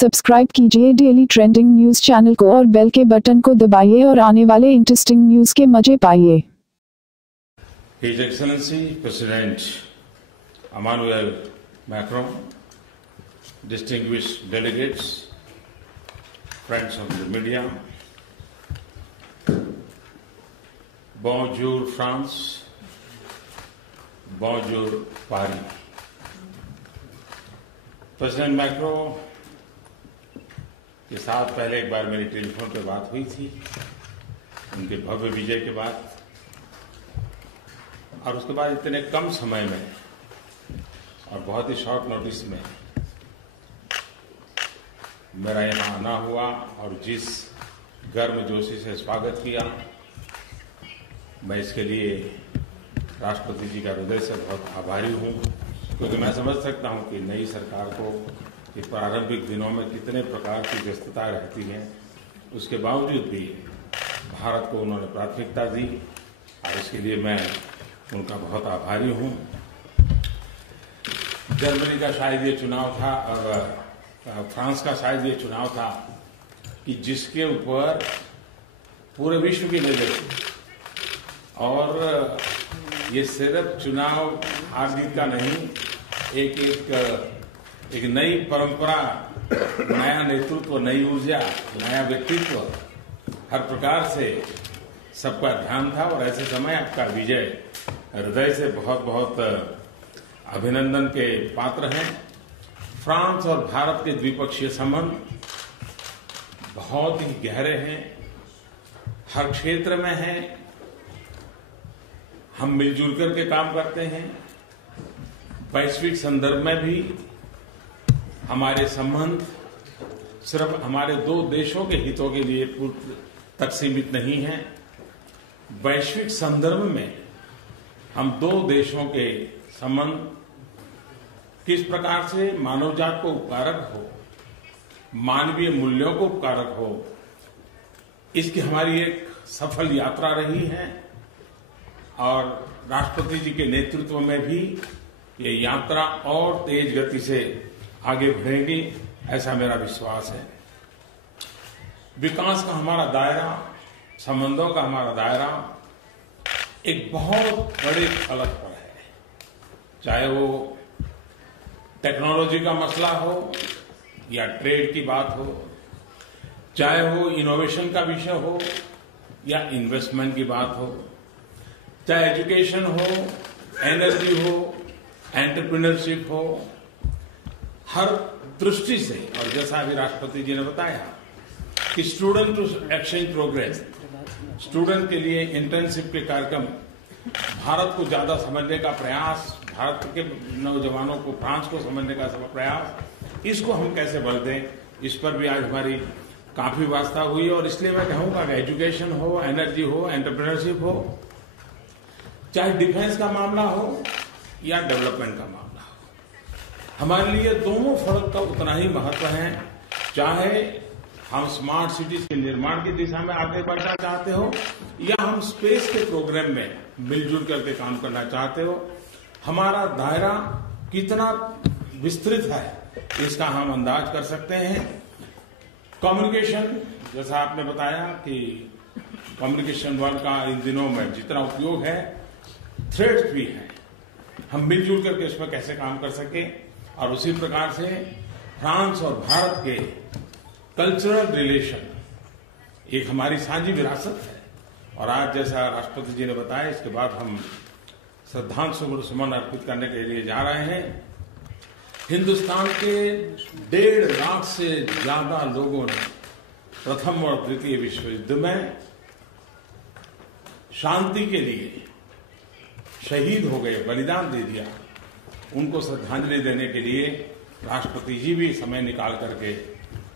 Subscribe कीजिए daily trending news channel को और बेल के बटन को दबाइए और आने वाले इंटरेस्टिंग न्यूज के मजे पाइए। His Excellency President Emmanuel Macron, distinguished delegates, friends of the media, bonjour France, bonjour Paris. President macro के साथ पहले एक बार मेरी टेलीफोन पर बात हुई थी उनके भव्य विजय के बाद, और उसके बाद इतने कम समय में और बहुत ही शॉर्ट नोटिस में मेरा यहाँ आना हुआ और जिस गर्मजोशी से स्वागत किया, मैं इसके लिए राष्ट्रपति जी का हृदय से बहुत आभारी हूँ, क्योंकि मैं समझ सकता हूँ कि नई सरकार को ये प्रारंभिक दिनों में कितने प्रकार की व्यस्तता रहती है, उसके बावजूद भी भारत को उन्होंने प्राथमिकता दी और इसके लिए मैं उनका बहुत आभारी हूँ। जर्मनी का शायद ये चुनाव था और फ्रांस का शायद ये चुनाव था कि जिसके ऊपर पूरे विश्व की नजर थी, और ये सिर्फ चुनाव हार जीत का नहीं, एक नई परंपरा, नया नेतृत्व, नई ऊर्जा, नया व्यक्तित्व, हर प्रकार से सबका ध्यान था। और ऐसे समय आपका विजय हृदय से बहुत बहुत अभिनंदन के पात्र हैं। फ्रांस और भारत के द्विपक्षीय संबंध बहुत ही गहरे हैं, हर क्षेत्र में हैं। हम मिलजुल करके काम करते हैं। वैश्विक संदर्भ में भी हमारे संबंध सिर्फ हमारे दो देशों के हितों के लिए तक सीमित नहीं है। वैश्विक संदर्भ में हम दो देशों के संबंध किस प्रकार से मानवजात को उपकारक हो, मानवीय मूल्यों को उपकारक हो, इसकी हमारी एक सफल यात्रा रही है। और राष्ट्रपति जी के नेतृत्व में भी ये यात्रा और तेज गति से आगे बढ़ेगी, ऐसा मेरा विश्वास है। विकास का हमारा दायरा, संबंधों का हमारा दायरा एक बहुत बड़े फलक पर है, चाहे वो टेक्नोलॉजी का मसला हो या ट्रेड की बात हो, चाहे वो इनोवेशन का विषय हो या इन्वेस्टमेंट की बात हो, चाहे एजुकेशन हो, एनर्जी हो, एंटरप्रेन्योरशिप हो, हर दृष्टि से। और जैसा अभी राष्ट्रपति जी ने बताया कि student to exchange progress, student के लिए इंटर्नशिप के कार्यक्रम, भारत को ज्यादा समझने का प्रयास, भारत के नौजवानों को फ्रांस को समझने का प्रयास, इसको हम कैसे बल दें, इस पर भी आज हमारी काफी वास्ता हुई। और इसलिए मैं कहूंगा कि एजुकेशन हो, एनर्जी हो, एंटरप्रेन्योरशिप हो, चाहे डिफेंस का मामला हो या डेवलपमेंट का मामला हो, हमारे लिए दोनों फर्क का उतना ही महत्व है। चाहे हम स्मार्ट सिटीज के निर्माण की दिशा में आगे बढ़ना चाहते हो या हम स्पेस के प्रोग्राम में मिलजुल करके काम करना चाहते हो, हमारा दायरा कितना विस्तृत है इसका हम अंदाज कर सकते हैं। कम्युनिकेशन, जैसा आपने बताया कि कम्युनिकेशन वर्ड का इन दिनों में जितना उपयोग है, थ्रेड्स भी हैं, हम मिलजुल करके इसमें कैसे काम कर सके। और उसी प्रकार से फ्रांस और भारत के कल्चरल रिलेशन एक हमारी साझी विरासत है। और आज जैसा राष्ट्रपति जी ने बताया, इसके बाद हम श्रद्धांजलि सुमन अर्पित करने के लिए जा रहे हैं। हिंदुस्तान के 1.5 लाख से ज्यादा लोगों ने प्रथम और द्वितीय विश्व युद्ध में शांति के लिए शहीद हो गए, बलिदान दे दिया। उनको श्रद्धांजलि देने के लिए राष्ट्रपति जी भी समय निकाल करके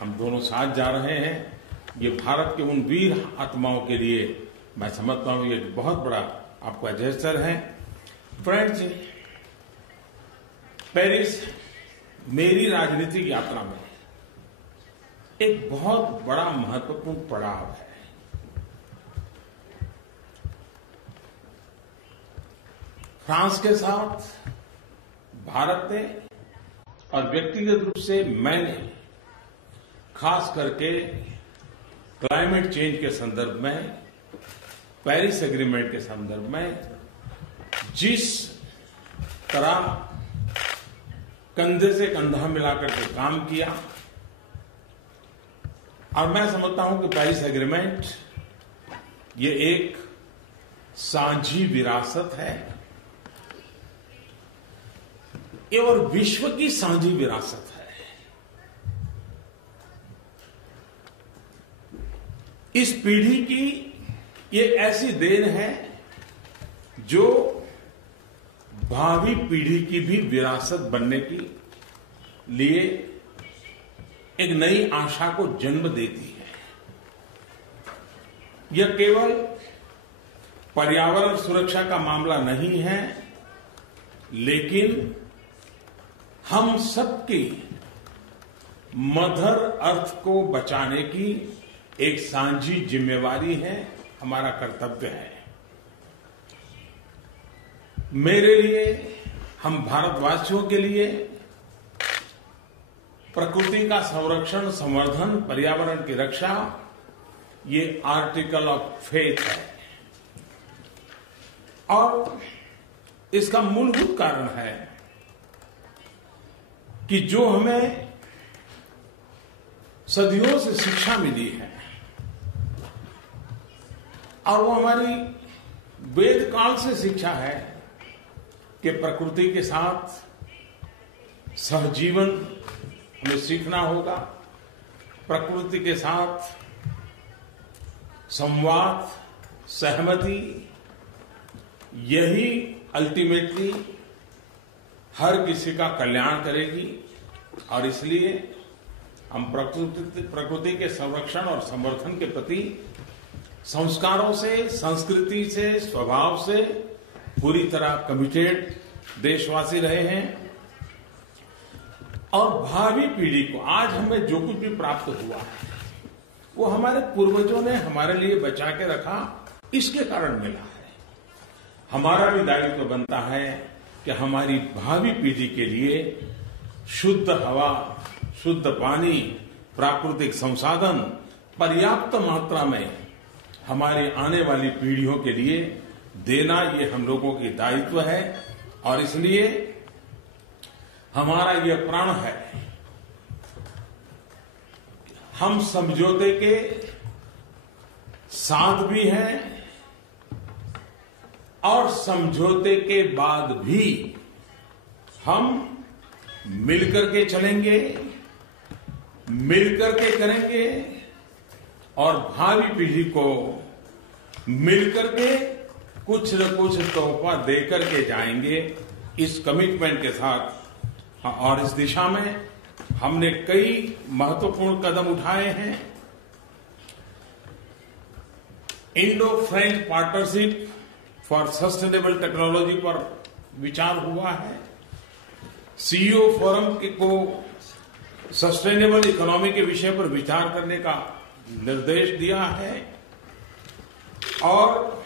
हम दोनों साथ जा रहे हैं। ये भारत के उन वीर आत्माओं के लिए मैं समझता हूं ये बहुत बड़ा आपका जेस्चर है। फ्रेंड्स, पेरिस मेरी राजनीतिक यात्रा में एक बहुत बड़ा महत्वपूर्ण पड़ाव है। फ्रांस के साथ भारत ने और व्यक्तिगत रूप से मैंने खास करके क्लाइमेट चेंज के संदर्भ में, पेरिस एग्रीमेंट के संदर्भ में जिस तरह कंधे से कंधा मिलाकर के काम किया, और मैं समझता हूं कि पेरिस एग्रीमेंट ये एक साझी विरासत है, ये और विश्व की साझी विरासत है। इस पीढ़ी की ये ऐसी देन है जो भावी पीढ़ी की भी विरासत बनने के लिए एक नई आशा को जन्म देती है। यह केवल पर्यावरण सुरक्षा का मामला नहीं है, लेकिन हम सबकी मदर अर्थ को बचाने की एक साझी जिम्मेवारी है, हमारा कर्तव्य है। मेरे लिए, हम भारतवासियों के लिए प्रकृति का संरक्षण, संवर्धन, पर्यावरण की रक्षा ये आर्टिकल ऑफ फेथ है, और इसका मूलभूत कारण है कि जो हमें सदियों से शिक्षा मिली है, और वो हमारी वेद काल से शिक्षा है कि प्रकृति के साथ सहजीवन हमें सीखना होगा, प्रकृति के साथ संवाद, सहमति, यही अल्टीमेटली हर किसी का कल्याण करेगी। और इसलिए हम प्रकृति के संरक्षण और संवर्धन के प्रति संस्कारों से, संस्कृति से, स्वभाव से पूरी तरह कमिटेड देशवासी रहे हैं। और भावी पीढ़ी को आज हमें जो कुछ भी प्राप्त हुआ है वो हमारे पूर्वजों ने हमारे लिए बचा के रखा, इसके कारण मिला है। हमारा भी दायित्व बनता है कि हमारी भावी पीढ़ी के लिए शुद्ध हवा, शुद्ध पानी, प्राकृतिक संसाधन पर्याप्त मात्रा में हमारी आने वाली पीढ़ियों के लिए देना, ये हम लोगों की दायित्व है। और इसलिए हमारा ये प्रण है, हम समझौते के साथ भी हैं और समझौते के बाद भी हम मिलकर के चलेंगे, मिलकर के करेंगे, और भावी पीढ़ी को मिलकर के कुछ न कुछ तोहफा देकर के जाएंगे, इस कमिटमेंट के साथ। और इस दिशा में हमने कई महत्वपूर्ण कदम उठाए हैं। Indo French partnership for sustainable technology पर विचार हुआ है। सीईओ फोरम को सस्टेनेबल इकोनॉमी के विषय पर विचार करने का निर्देश दिया है। और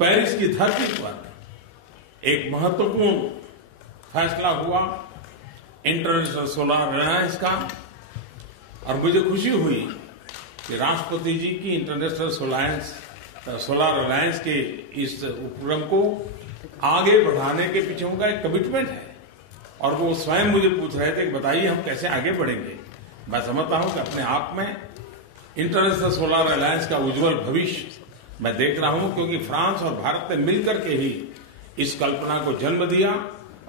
पेरिस की धरती पर एक महत्वपूर्ण फैसला हुआ इंटरनेशनल सोलर अलायंस का, और मुझे खुशी हुई कि राष्ट्रपति जी की इंटरनेशनल सोलर अलायंस के इस उपक्रम को आगे बढ़ाने के पीछे उनका एक कमिटमेंट है। और वो स्वयं मुझे पूछ रहे थे कि बताइए हम कैसे आगे बढ़ेंगे। मैं समझता हूं कि अपने आप में इंटरनेशनल सोलर अलायंस का उज्जवल भविष्य मैं देख रहा हूं, क्योंकि फ्रांस और भारत ने मिलकर के ही इस कल्पना को जन्म दिया,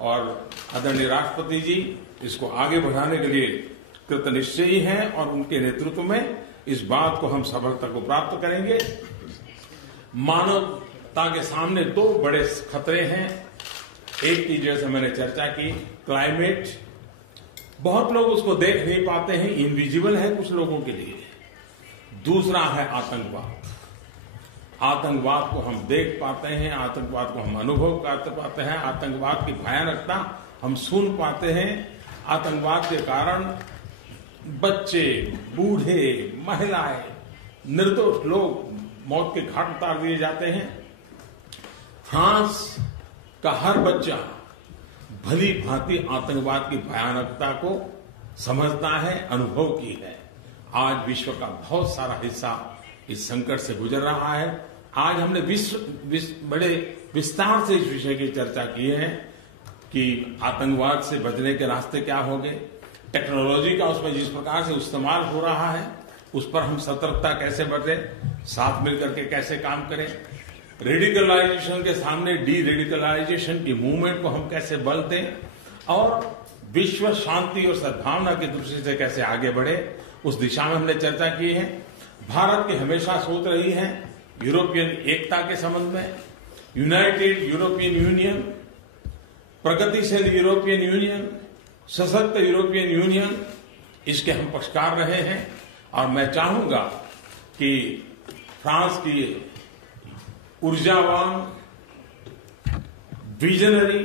और आदरणीय राष्ट्रपति जी इसको आगे बढ़ाने के लिए कृतनिश्चयी हैं, और उनके नेतृत्व में इस बात को हम सफलता को प्राप्त करेंगे। मानवता के सामने दो बड़े खतरे हैं। एक की जैसे मैंने चर्चा की, क्लाइमेट, बहुत लोग उसको देख नहीं पाते हैं, इनविजिबल है कुछ लोगों के लिए। दूसरा है आतंकवाद। आतंकवाद को हम देख पाते हैं, आतंकवाद को हम अनुभव कर पाते हैं, आतंकवाद की भयानकता हम सुन पाते हैं। आतंकवाद के कारण बच्चे, बूढ़े, महिलाएं, निर्दोष लोग मौत के घाट उतार दिए जाते हैं। फ्रांस का हर बच्चा भली भांति आतंकवाद की भयानकता को समझता है, अनुभव की है। आज विश्व का बहुत सारा हिस्सा इस संकट से गुजर रहा है। आज हमने बड़े विस्तार से इस विषय की चर्चा की है कि आतंकवाद से बचने के रास्ते क्या होंगे, टेक्नोलॉजी का उसमें जिस प्रकार से इस्तेमाल हो रहा है उस पर हम सतर्कता कैसे बरतें, साथ मिलकर के कैसे काम करें, रेडिकलाइजेशन के सामने डी रेडिकलाइजेशन की मूवमेंट को हम कैसे बल दें और विश्व शांति और सद्भावना की दृष्टि से कैसे आगे बढ़े, उस दिशा में हमने चर्चा की है। भारत की हमेशा सोच रही है यूरोपियन एकता के संबंध में, यूनाइटेड यूरोपियन यूनियन, प्रगतिशील यूरोपियन यूनियन, सशक्त यूरोपियन यूनियन, इसके हम पक्षकार रहे हैं। और मैं चाहूंगा कि फ्रांस की ऊर्जावान, विजनरी,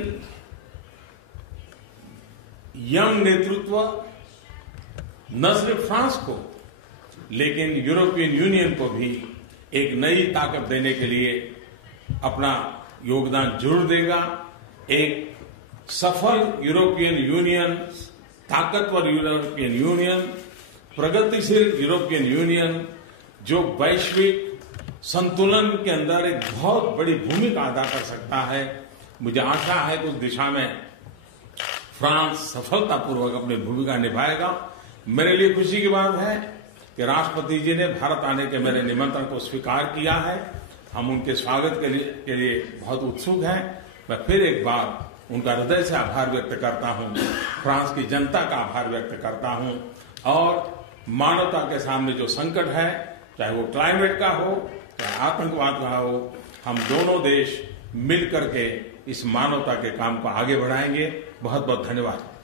यंग नेतृत्व न सिर्फ फ्रांस को लेकिन यूरोपियन यूनियन को भी एक नई ताकत देने के लिए अपना योगदान जरूर देगा। एक सफल यूरोपियन यूनियन, ताकतवर यूरोपियन यूनियन, प्रगतिशील यूरोपियन यूनियन जो वैश्विक संतुलन के अंदर एक बहुत बड़ी भूमिका अदा कर सकता है। मुझे आशा है कि उस दिशा में फ्रांस सफलतापूर्वक अपनी भूमिका निभाएगा। मेरे लिए खुशी की बात है कि राष्ट्रपति जी ने भारत आने के मेरे निमंत्रण को स्वीकार किया है। हम उनके स्वागत के लिए बहुत उत्सुक हैं। मैं फिर एक बार उनका हृदय से आभार व्यक्त करता हूं, फ्रांस की जनता का आभार व्यक्त करता हूं और मानवता के सामने जो संकट है, चाहे वो क्लाइमेट का हो, चाहे आतंकवाद का हो, हम दोनों देश मिल करके इस मानवता के काम को आगे बढ़ाएंगे। बहुत बहुत धन्यवाद।